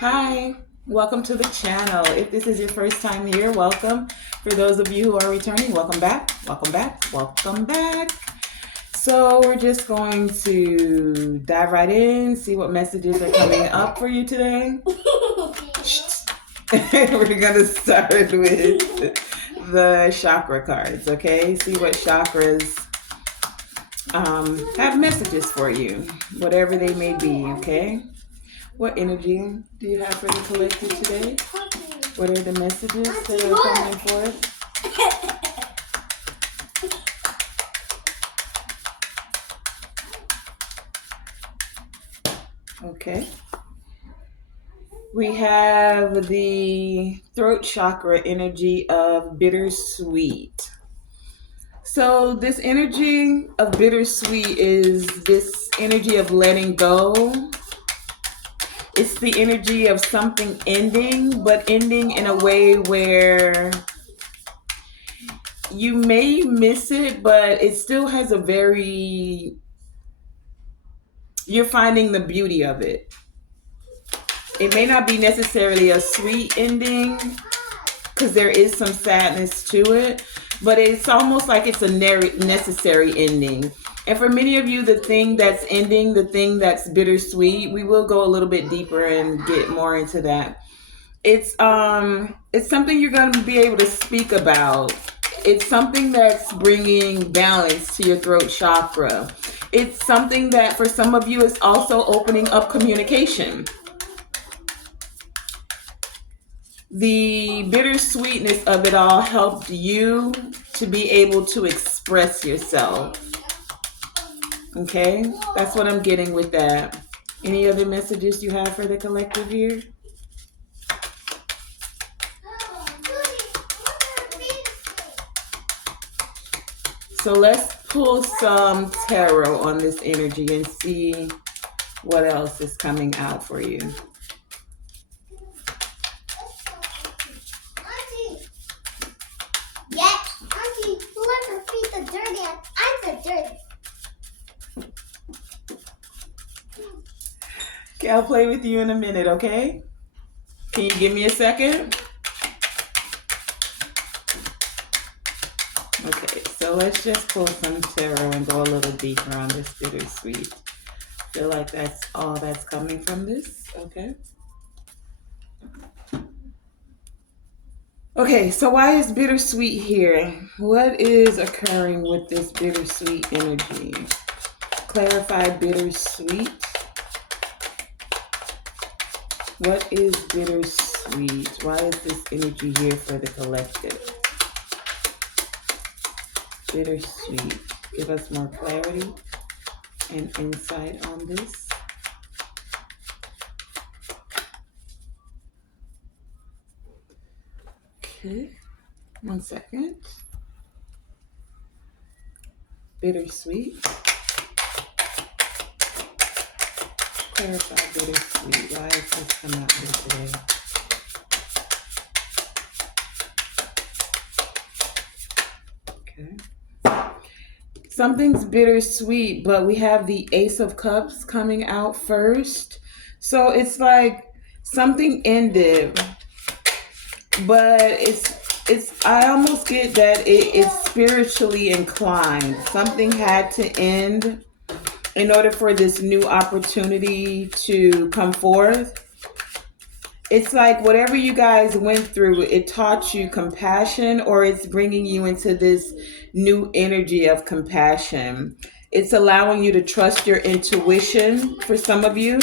Hi, welcome to the channel. If this is your first time here, welcome. For those of you who are returning, welcome back, welcome back, welcome back. So we're just going to dive right in, see what messages are coming up for you today. We're going to start with the chakra cards, okay? See what chakras have messages for you, whatever they may be, okay? What energy do you have for the collective today? What are the messages that are coming forth? Okay. We have the throat chakra energy of bittersweet. So this energy of bittersweet is this energy of letting go. It's the energy of something ending, but ending in a way where you may miss it, but it still has you're finding the beauty of it. It may not be necessarily a sweet ending because there is some sadness to it, but it's almost like it's a necessary ending. And for many of you, the thing that's ending, the thing that's bittersweet, we will go a little bit deeper and get more into that. It's something you're going to be able to speak about. It's something that's bringing balance to your throat chakra. It's something that for some of you is also opening up communication. The bittersweetness of it all helped you to be able to express yourself. Okay, that's what I'm getting with that. Any other messages you have for the collective here? So let's pull some tarot on this energy and see what else is coming out for you. Yes, Auntie, whoever feed the dirty, I'm the dirty. Okay, I'll play with you in a minute, okay? Can you give me a second? Okay, so let's just pull some tarot and go a little deeper on this bittersweet. Feel like that's all that's coming from this, okay? Okay, so why is bittersweet here? What is occurring with this bittersweet energy? Clarify bittersweet. What is bittersweet? Why is this energy here for the collective? Bittersweet. Give us more clarity and insight on this. Okay, 1 second. Bittersweet. Clarify bittersweet. Why is this coming out here today? Okay. Something's bittersweet, but we have the Ace of Cups coming out first. So it's like something ended, but it's I almost get that it's spiritually inclined. Something had to end in order for this new opportunity to come forth. It's like whatever you guys went through, it taught you compassion, or it's bringing you into this new energy of compassion. It's allowing you to trust your intuition for some of you.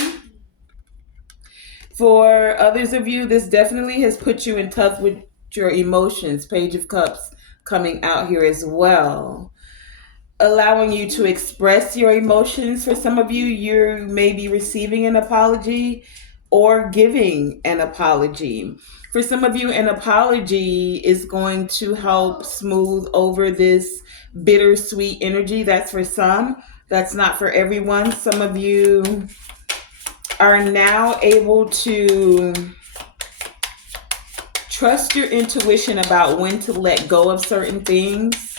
For others of you, this definitely has put you in touch with your emotions. Page of Cups coming out here as well. Allowing you to express your emotions. For some of you, you may be receiving an apology or giving an apology. For some of you, an apology is going to help smooth over this bittersweet energy. That's for some. That's not for everyone. Some of you are now able to trust your intuition about when to let go of certain things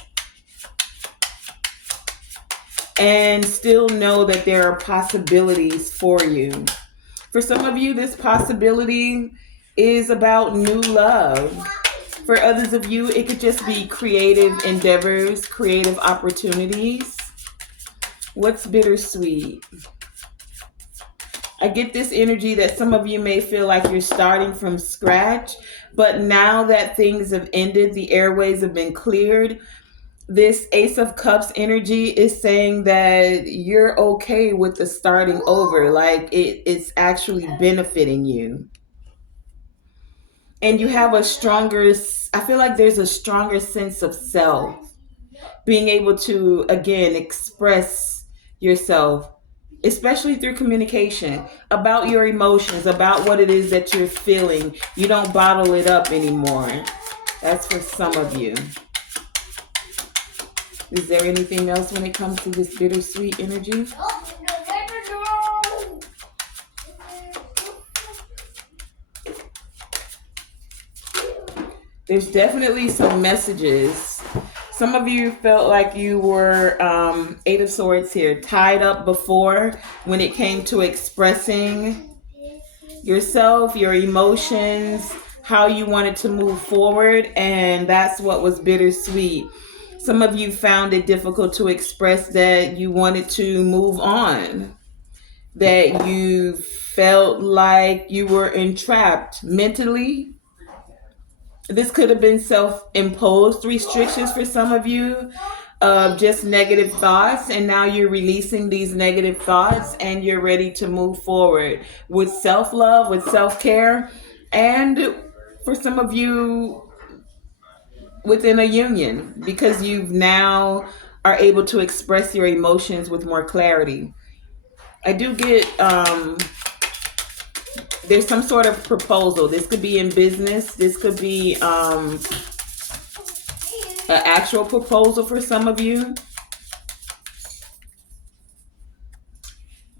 and still know that there are possibilities for you. For some of you, this possibility is about new love. For others of you, it could just be creative endeavors, creative opportunities. What's bittersweet? I get this energy that some of you may feel like you're starting from scratch, but now that things have ended, the airways have been cleared. This Ace of Cups energy is saying that you're okay with the starting over, like it's actually benefiting you. And you have a stronger, I feel like there's a stronger sense of self, being able to again express yourself, especially through communication about your emotions, about what it is that you're feeling. You don't bottle it up anymore. That's for some of you. Is there anything else when it comes to this bittersweet energy? There's definitely some messages. Some of you felt like you were, Eight of Swords here, tied up before when it came to expressing yourself, your emotions, how you wanted to move forward, and that's what was bittersweet. Some of you found it difficult to express that you wanted to move on, that you felt like you were entrapped mentally. This could have been self-imposed restrictions for some of you of just negative thoughts, and now you're releasing these negative thoughts and you're ready to move forward with self-love, with self-care, and for some of you within a union, because you've now are able to express your emotions with more clarity. I do get there's some sort of proposal. This could be in business. This could be an actual proposal for some of you.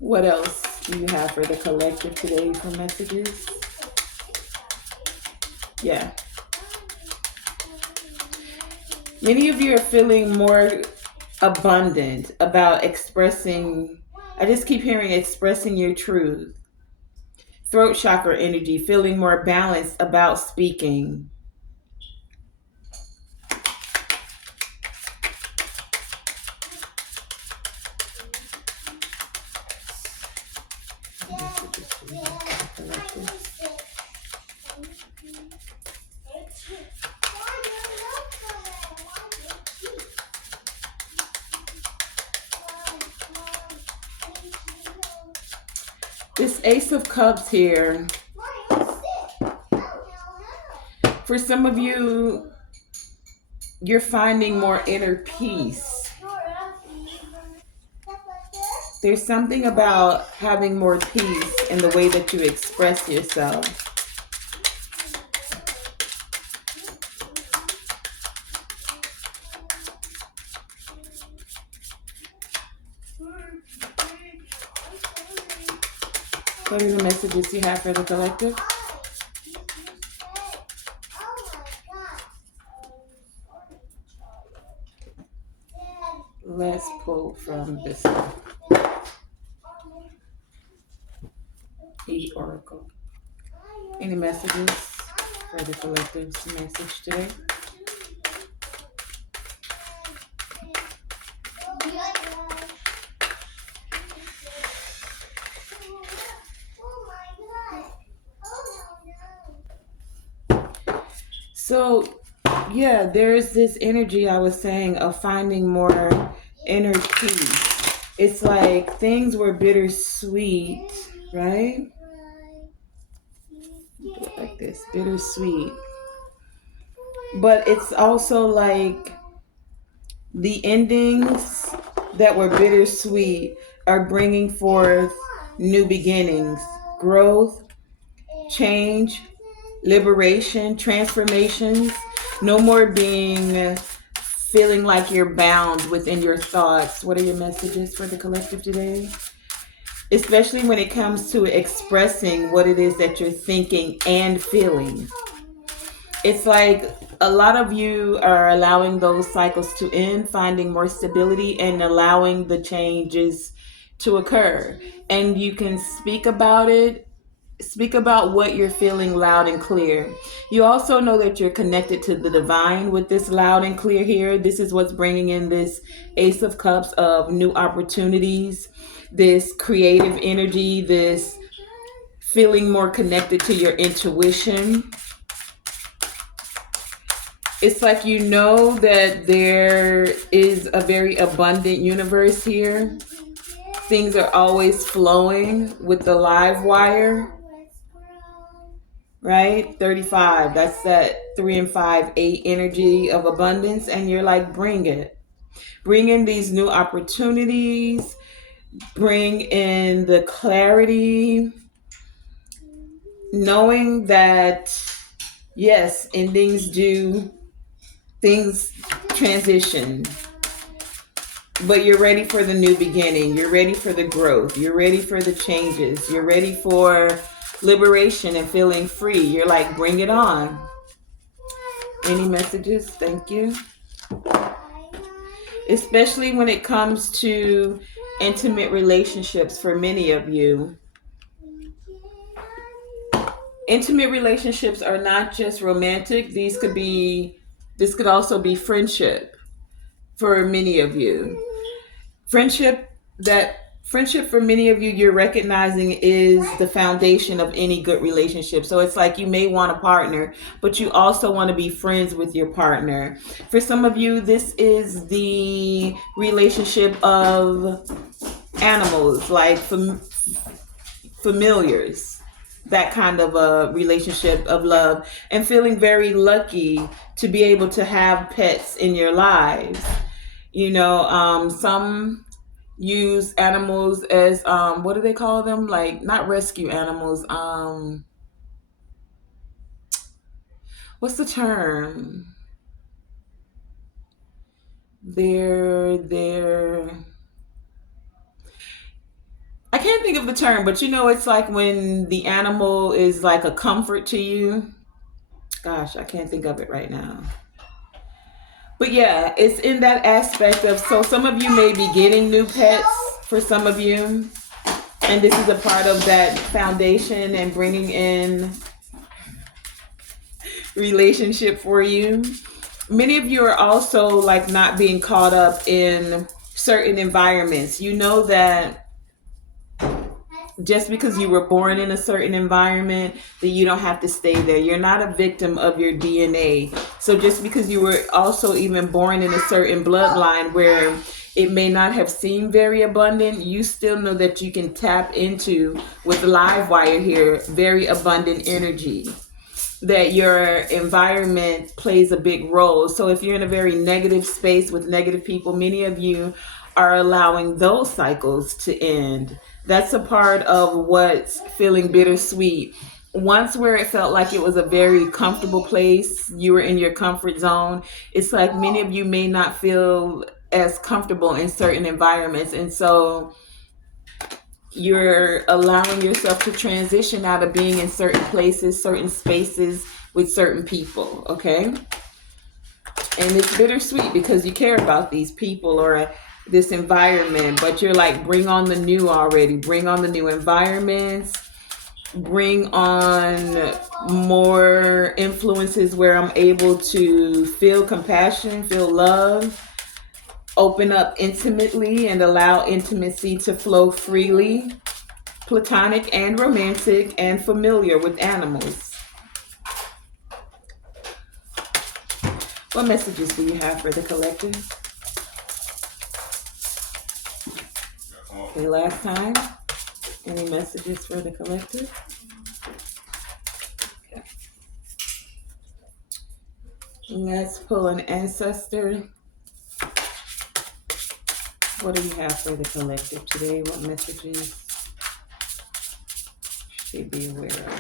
What else do you have for the collective today for messages? Yeah. Many of you are feeling more abundant about expressing. I just keep hearing expressing your truth. Throat chakra energy, feeling more balanced about speaking. This Ace of Cups here, for some of you, you're finding more inner peace. There's something about having more peace in the way that you express yourself. What are the messages you have for the collective? Let's pull from this one. The Oracle. Any messages for the collective's message today? So, yeah, there's this energy I was saying of finding more inner peace. It's like things were bittersweet, right? Do it like this, bittersweet. But it's also like the endings that were bittersweet are bringing forth new beginnings, growth, change, liberation, transformations. No more being feeling like you're bound within your thoughts. What are your messages for the collective today? Especially when it comes to expressing what it is that you're thinking and feeling. It's like a lot of you are allowing those cycles to end, finding more stability and allowing the changes to occur. And you can speak about it Speak about what you're feeling loud and clear. You also know that you're connected to the divine with this loud and clear here. This is what's bringing in this Ace of Cups of new opportunities, this creative energy, this feeling more connected to your intuition. It's like you know that there is a very abundant universe here. Things are always flowing with the live wire, right? 35. That's that 3 and 5, 8 energy of abundance. And you're like, bring it. Bring in these new opportunities. Bring in the clarity. Knowing that, yes, endings do, things transition. But you're ready for the new beginning. You're ready for the growth. You're ready for the changes. You're ready for liberation and feeling free. You're like, bring it on. Any messages? Thank you. Especially when it comes to intimate relationships for many of you. Intimate relationships are not just romantic. This could also be friendship for many of you. Friendship for many of you, you're recognizing is the foundation of any good relationship. So it's like you may want a partner, but you also want to be friends with your partner. For some of you, this is the relationship of animals, like familiars, that kind of a relationship of love, and feeling very lucky to be able to have pets in your lives. Some use animals as what do they call them? Like, not rescue animals. What's the term? They're I can't think of the term, but it's like when the animal is like a comfort to you. Gosh, I can't think of it right now. But yeah, it's in that aspect of, so some of you may be getting new pets for some of you. And this is a part of that foundation and bringing in relationship for you. Many of you are also like not being caught up in certain environments. You know that just because you were born in a certain environment, that you don't have to stay there. You're not a victim of your DNA. So just because you were also even born in a certain bloodline where it may not have seemed very abundant, you still know that you can tap into, with live wire here, very abundant energy. That your environment plays a big role. So if you're in a very negative space with negative people, many of you are allowing those cycles to end. That's a part of what's feeling bittersweet. Once where it felt like it was a very comfortable place, you were in your comfort zone, it's like many of you may not feel as comfortable in certain environments. And so you're allowing yourself to transition out of being in certain places, certain spaces with certain people, okay? And it's bittersweet because you care about these people or this environment, but you're like, bring on the new already. Bring on the new environments. Bring on more influences where I'm able to feel compassion, feel love, open up intimately and allow intimacy to flow freely, platonic and romantic and familiar with animals. What messages do you have for the collective? Okay, last time. Any messages for the collective? Okay. Let's pull an ancestor. What do you have for the collective today? What messages should they be aware of?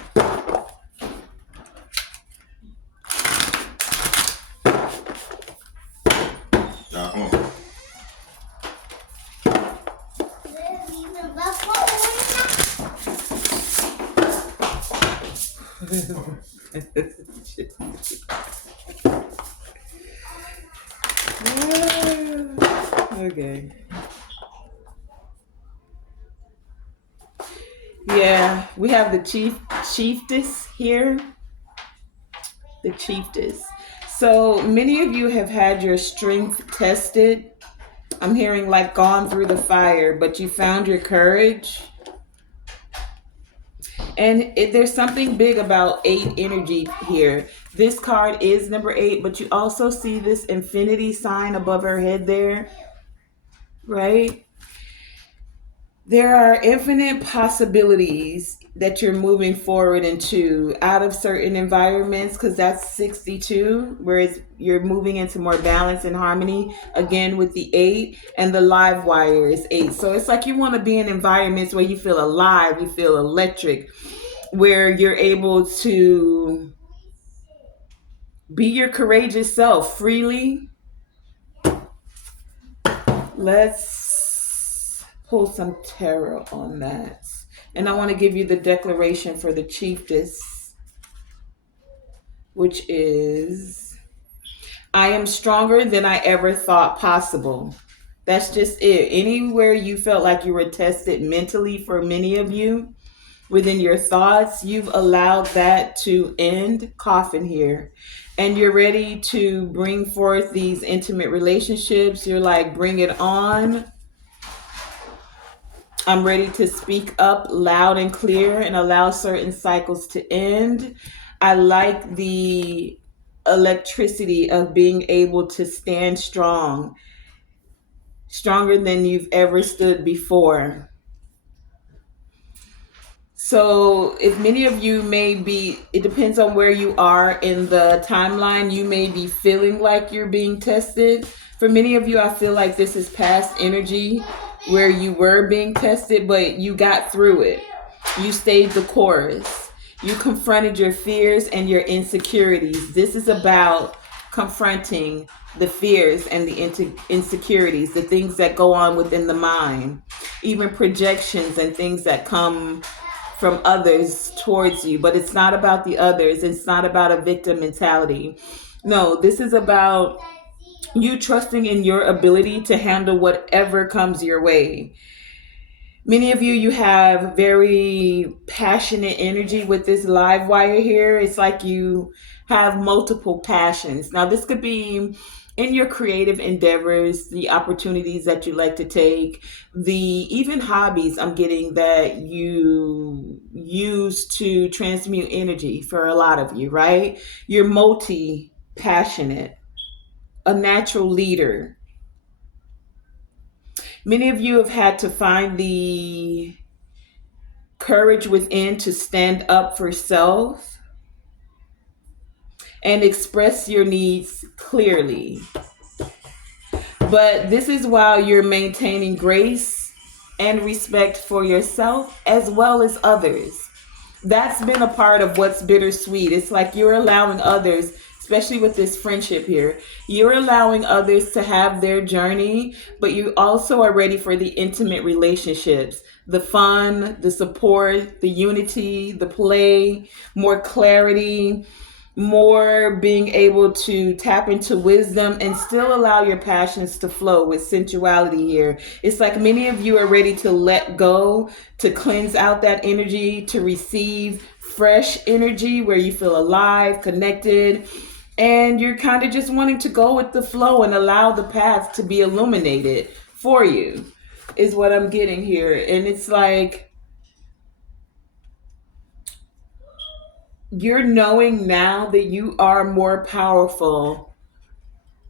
Okay. Yeah, we have the Chief chiefess here, the chiefess. So many of you have had your strength tested. I'm hearing like gone through the fire, but you found your courage. And there's something big about 8 energy here. This card is number 8, but you also see this infinity sign above her head there, right? There are infinite possibilities that you're moving forward into out of certain environments, because that's 62, whereas you're moving into more balance and harmony again with the 8, and the live wire is 8. So it's like you want to be in environments where you feel alive, you feel electric, where you're able to be your courageous self freely. Let's pull some tarot on that. And I want to give you the declaration for the chiefess, which is, I am stronger than I ever thought possible. That's just it. Anywhere you felt like you were tested mentally, for many of you, within your thoughts, you've allowed that to end. Coffin here. And you're ready to bring forth these intimate relationships. You're like, bring it on. I'm ready to speak up loud and clear and allow certain cycles to end. I like the electricity of being able to stand strong, stronger than you've ever stood before. So if many of you may be, it depends on where you are in the timeline, you may be feeling like you're being tested. For many of you, I feel like this is past energy where you were being tested, but you got through it. You stayed the course. You confronted your fears and your insecurities. This is about confronting the fears and the insecurities, the things that go on within the mind, even projections and things that come from others towards you. But it's not about the others. It's not about a victim mentality. No, this is about you trusting in your ability to handle whatever comes your way. Many of you, you have very passionate energy with this live wire here. It's like you have multiple passions. Now, this could be in your creative endeavors, the opportunities that you like to take, the even hobbies I'm getting that you use to transmute energy for a lot of you, right? You're multi-passionate, a natural leader. Many of you have had to find the courage within to stand up for self and express your needs clearly. But this is while you're maintaining grace and respect for yourself as well as others. That's been a part of what's bittersweet. It's like you're allowing others, especially with this friendship here, you're allowing others to have their journey, but you also are ready for the intimate relationships, the fun, the support, the unity, the play, more clarity, more being able to tap into wisdom and still allow your passions to flow with sensuality here. It's like many of you are ready to let go, to cleanse out that energy, to receive fresh energy where you feel alive, connected, and you're kind of just wanting to go with the flow and allow the path to be illuminated for you, is what I'm getting here. And it's like you're knowing now that you are more powerful,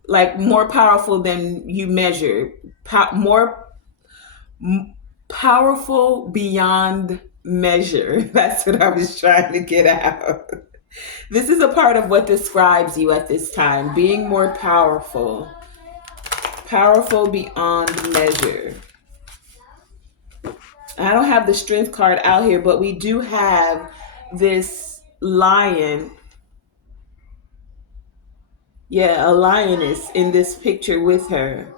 like more powerful than you measure, more powerful beyond measure. That's what I was trying to get out. This is a part of what describes you at this time, being more powerful, powerful beyond measure. I don't have the strength card out here, but we do have this lion. Yeah, a lioness in this picture with her.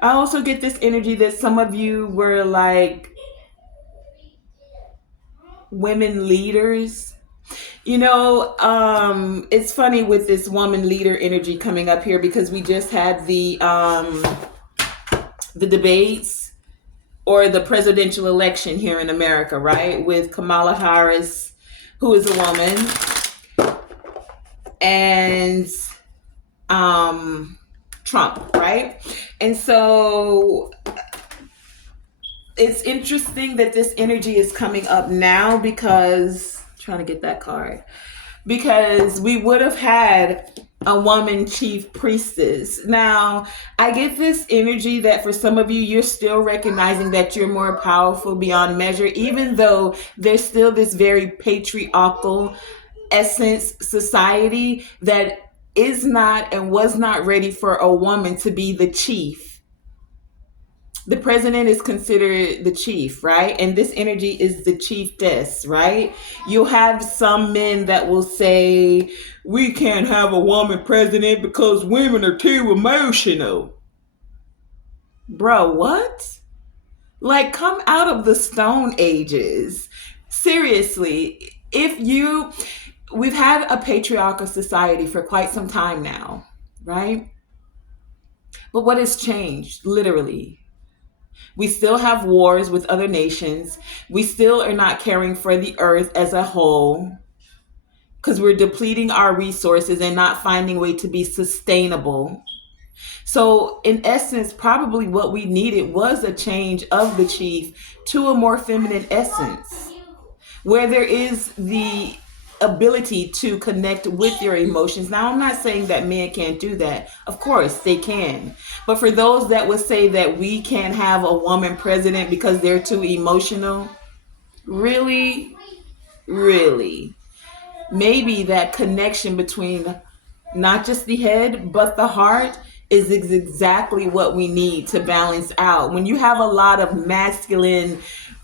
I also get this energy that some of you were like women leaders. It's funny with this woman leader energy coming up here because we just had the debates or the presidential election here in America, right? With Kamala Harris who is a woman, and um, Trump, right? And so it's interesting that this energy is coming up now because trying to get that card because we would have had a woman chief priestess. Now, I get this energy that for some of you, you're still recognizing that you're more powerful beyond measure, even though there's still this very patriarchal essence society that is not and was not ready for a woman to be the chief. The president is considered the chief, right? And this energy is the chiefess, right? You'll have some men that will say, we can't have a woman president because women are too emotional. Bro, what? Like, come out of the Stone Ages. Seriously, we've had a patriarchal society for quite some time now, right? But what has changed, literally? We still have wars with other nations. We still are not caring for the earth as a whole because we're depleting our resources and not finding a way to be sustainable. So, in essence, probably what we needed was a change of the chief to a more feminine essence where there is the ability to connect with your emotions. Now, I'm not saying that men can't do that. Of course, they can. But for those that would say that we can't have a woman president because they're too emotional, really, really, maybe that connection between not just the head, but the heart is exactly what we need to balance out. When you have a lot of masculine,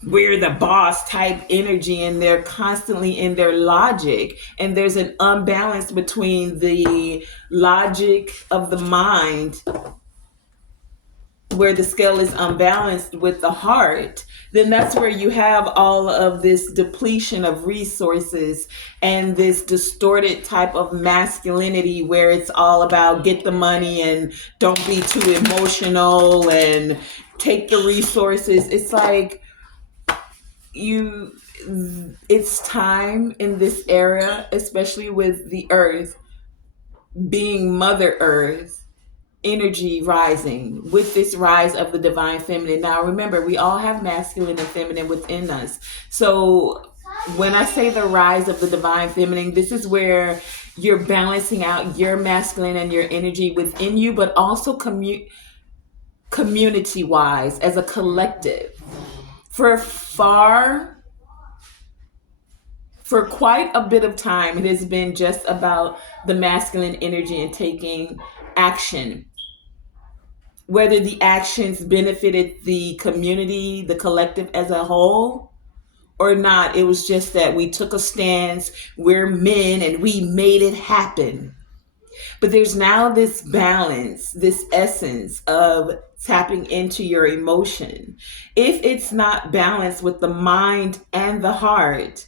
we're the boss type energy and they're constantly in their logic, and there's an unbalance between the logic of the mind where the scale is unbalanced with the heart, then that's where you have all of this depletion of resources and this distorted type of masculinity where it's all about get the money and don't be too emotional and take the resources. It's like you it's time in this era, especially with the earth being mother earth energy rising with this rise of the divine feminine. Now, remember, we all have masculine and feminine within us. So, when I say the rise of the divine feminine, this is where you're balancing out your masculine and your energy within you, but also community wise as a collective. For far for quite a bit of time, it has been just about the masculine energy and taking action, whether the actions benefited the community, the collective as a whole, or not. It was just that we took a stance, we're men, and we made it happen. But there's now this balance, this essence of tapping into your emotion. If it's not balanced with the mind and the heart,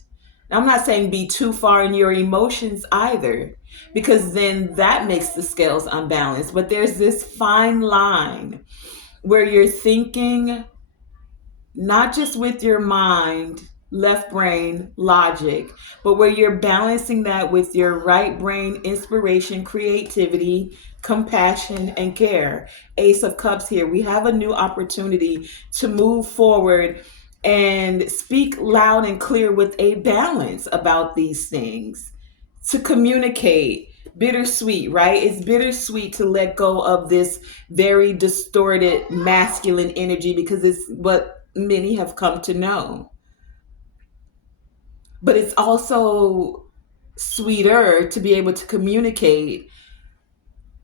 now I'm not saying be too far in your emotions either, because then that makes the scales unbalanced. But there's this fine line where you're thinking not just with your mind, left brain, logic, but where you're balancing that with your right brain, inspiration, creativity, compassion, and care. Ace of Cups here. We have a new opportunity to move forward and speak loud and clear with a balance about these things, to communicate. Bittersweet, right? It's bittersweet to let go of this very distorted masculine energy because it's what many have come to know. But it's also sweeter to be able to communicate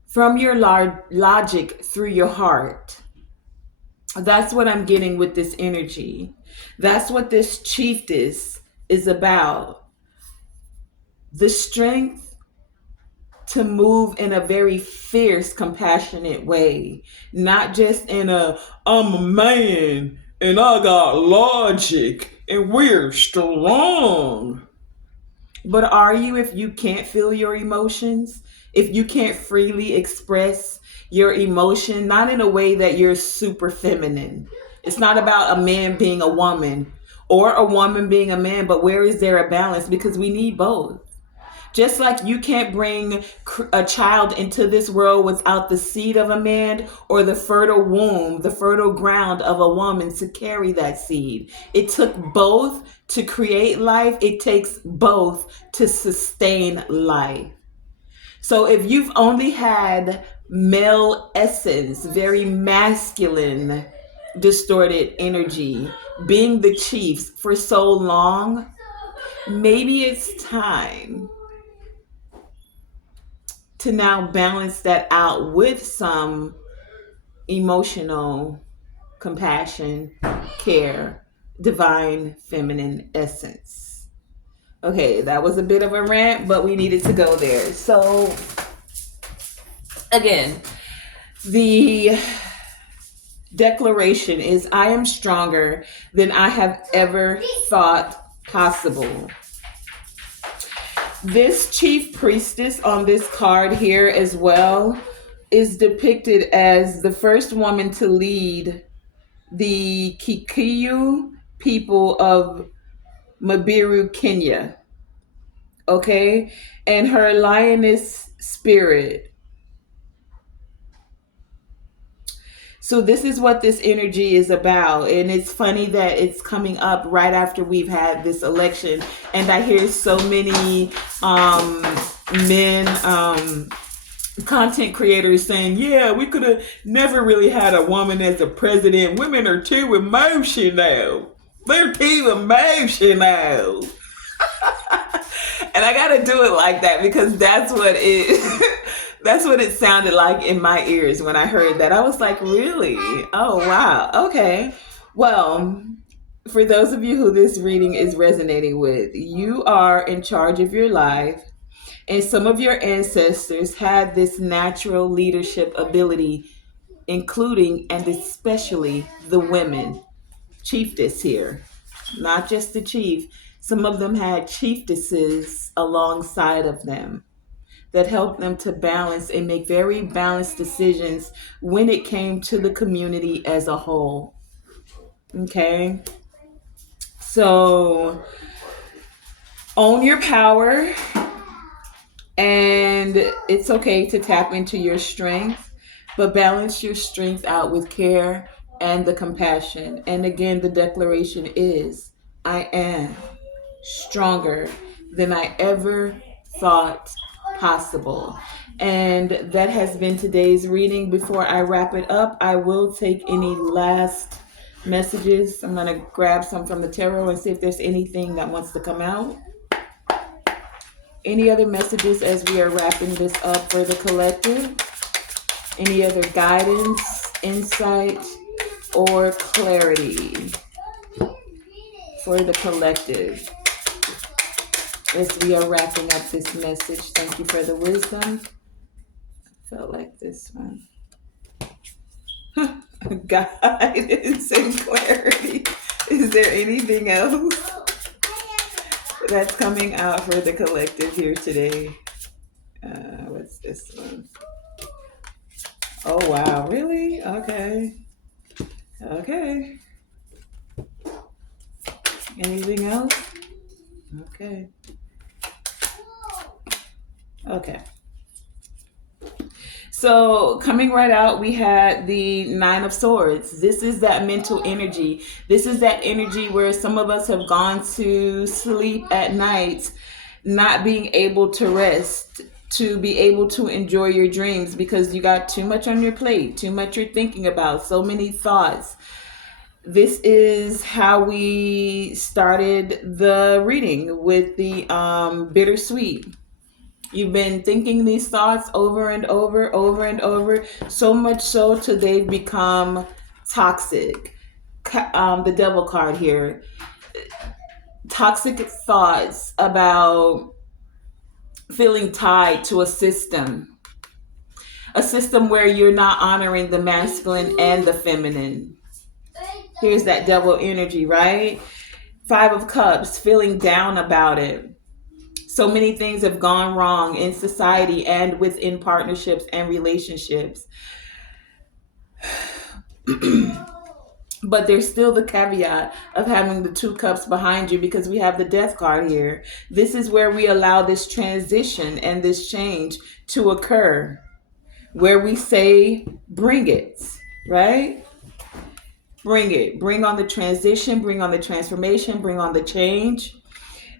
from your logic through your heart. That's what I'm getting with this energy. That's what this chiefess is about. The strength to move in a very fierce, compassionate way, not just in a I'm a man and I got logic and we're strong. But are you if you can't feel your emotions? If you can't freely express your emotion, not in a way that you're super feminine. It's not about a man being a woman or a woman being a man, but where is there a balance? Because we need both. Just like you can't bring a child into this world without the seed of a man or the fertile womb, the fertile ground of a woman to carry that seed. It took both to create life, it takes both to sustain life. So if you've only had male essence, very masculine, distorted energy, being the chiefs for so long, maybe it's time to now balance that out with some emotional compassion, care, divine feminine essence. Okay, that was a bit of a rant, but we needed to go there. So, again, the declaration is I am stronger than I have ever thought possible. This chief priestess on this card here as well is depicted as the first woman to lead the Kikuyu people of Mabiru, Kenya. Okay? And her lioness spirit. So this is what this energy is about. And it's funny that it's coming up right after we've had this election. And I hear so many men, content creators saying, yeah, we could have never really had a woman as a president. Women are too emotional. They're too emotional. And I gotta do it like that because that's what it that's what it sounded like in my ears when I heard that. I was like, really? Oh wow. Okay. Well, for those of you who this reading is resonating with, you are in charge of your life. And some of your ancestors had this natural leadership ability, including and especially the women. Chiefess here, not just the chief. Some of them had chiefesses alongside of them that helped them to balance and make very balanced decisions when it came to the community as a whole. Okay? So, own your power, and it's okay to tap into your strength, but balance your strength out with care and the compassion. And again, the declaration is I am stronger than I ever thought possible. And that has been today's reading. Before I wrap it up, I will take any last messages. I'm going to grab some from the tarot and see if there's anything that wants to come out. Any other messages as we are wrapping this up for the collective? Any other guidance, insight, or clarity for the collective as we are wrapping up this message? Thank you for the wisdom. Felt like this one. Guidance and clarity. Is there anything else that's coming out for the collective here today? What's this one? Oh, wow. Really? Okay. Okay. Anything else? Okay. Okay. So coming right out, we had the Nine of Swords. This is that mental energy. This is that energy where some of us have gone to sleep at night, not being able to rest, to be able to enjoy your dreams because you got too much on your plate, too much you're thinking about, so many thoughts. This is how we started the reading with the bittersweet. You've been thinking these thoughts over and over, so much so till they've become toxic. The devil card here. Toxic thoughts about feeling tied to a system where you're not honoring the masculine and the feminine. Here's that devil energy, right? Five of Cups, feeling down about it. So many things have gone wrong in society and within partnerships and relationships. But there's still the caveat of having the two cups behind you because we have the death card here. This is where we allow this transition and this change to occur, where we say, bring it, right? Bring it. Bring on the transition, bring on the transformation, bring on the change.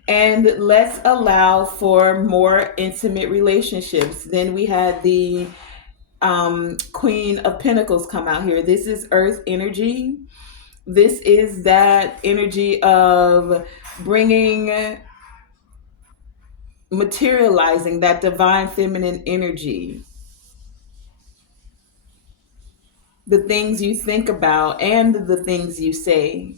And let's allow for more intimate relationships. Then we had the Queen of Pentacles come out here. This is Earth energy. This is that energy of bringing, materializing that divine feminine energy, the things you think about and the things you say.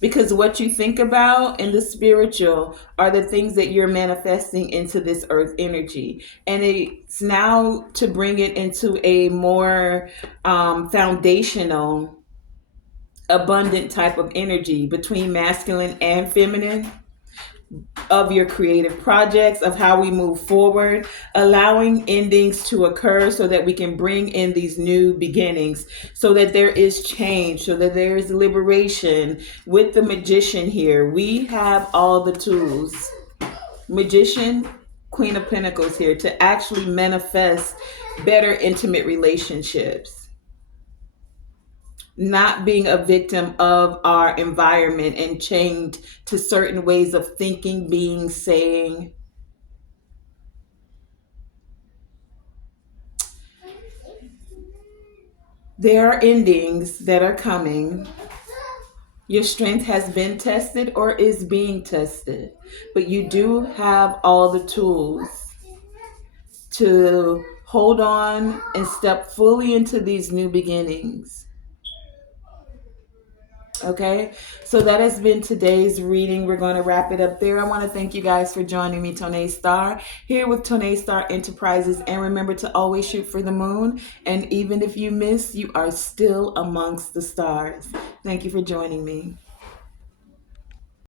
Because what you think about in the spiritual are the things that you're manifesting into this earth energy. And it's now to bring it into a more foundational, abundant type of energy between masculine and feminine, of your creative projects, of how we move forward, allowing endings to occur so that we can bring in these new beginnings, so that there is change, so that there is liberation. With the magician here, we have all the tools. Magician, Queen of Pentacles here, to actually manifest better intimate relationships, not being a victim of our environment and chained to certain ways of thinking, being, saying. There are endings that are coming. Your strength has been tested or is being tested, but you do have all the tools to hold on and step fully into these new beginnings. Okay, so that has been today's reading. We're going to wrap it up there. I want to thank you guys for joining me, Tonae Star, here with Tonae Star Enterprises. And remember to always shoot for the moon. And even if you miss, you are still amongst the stars. Thank you for joining me.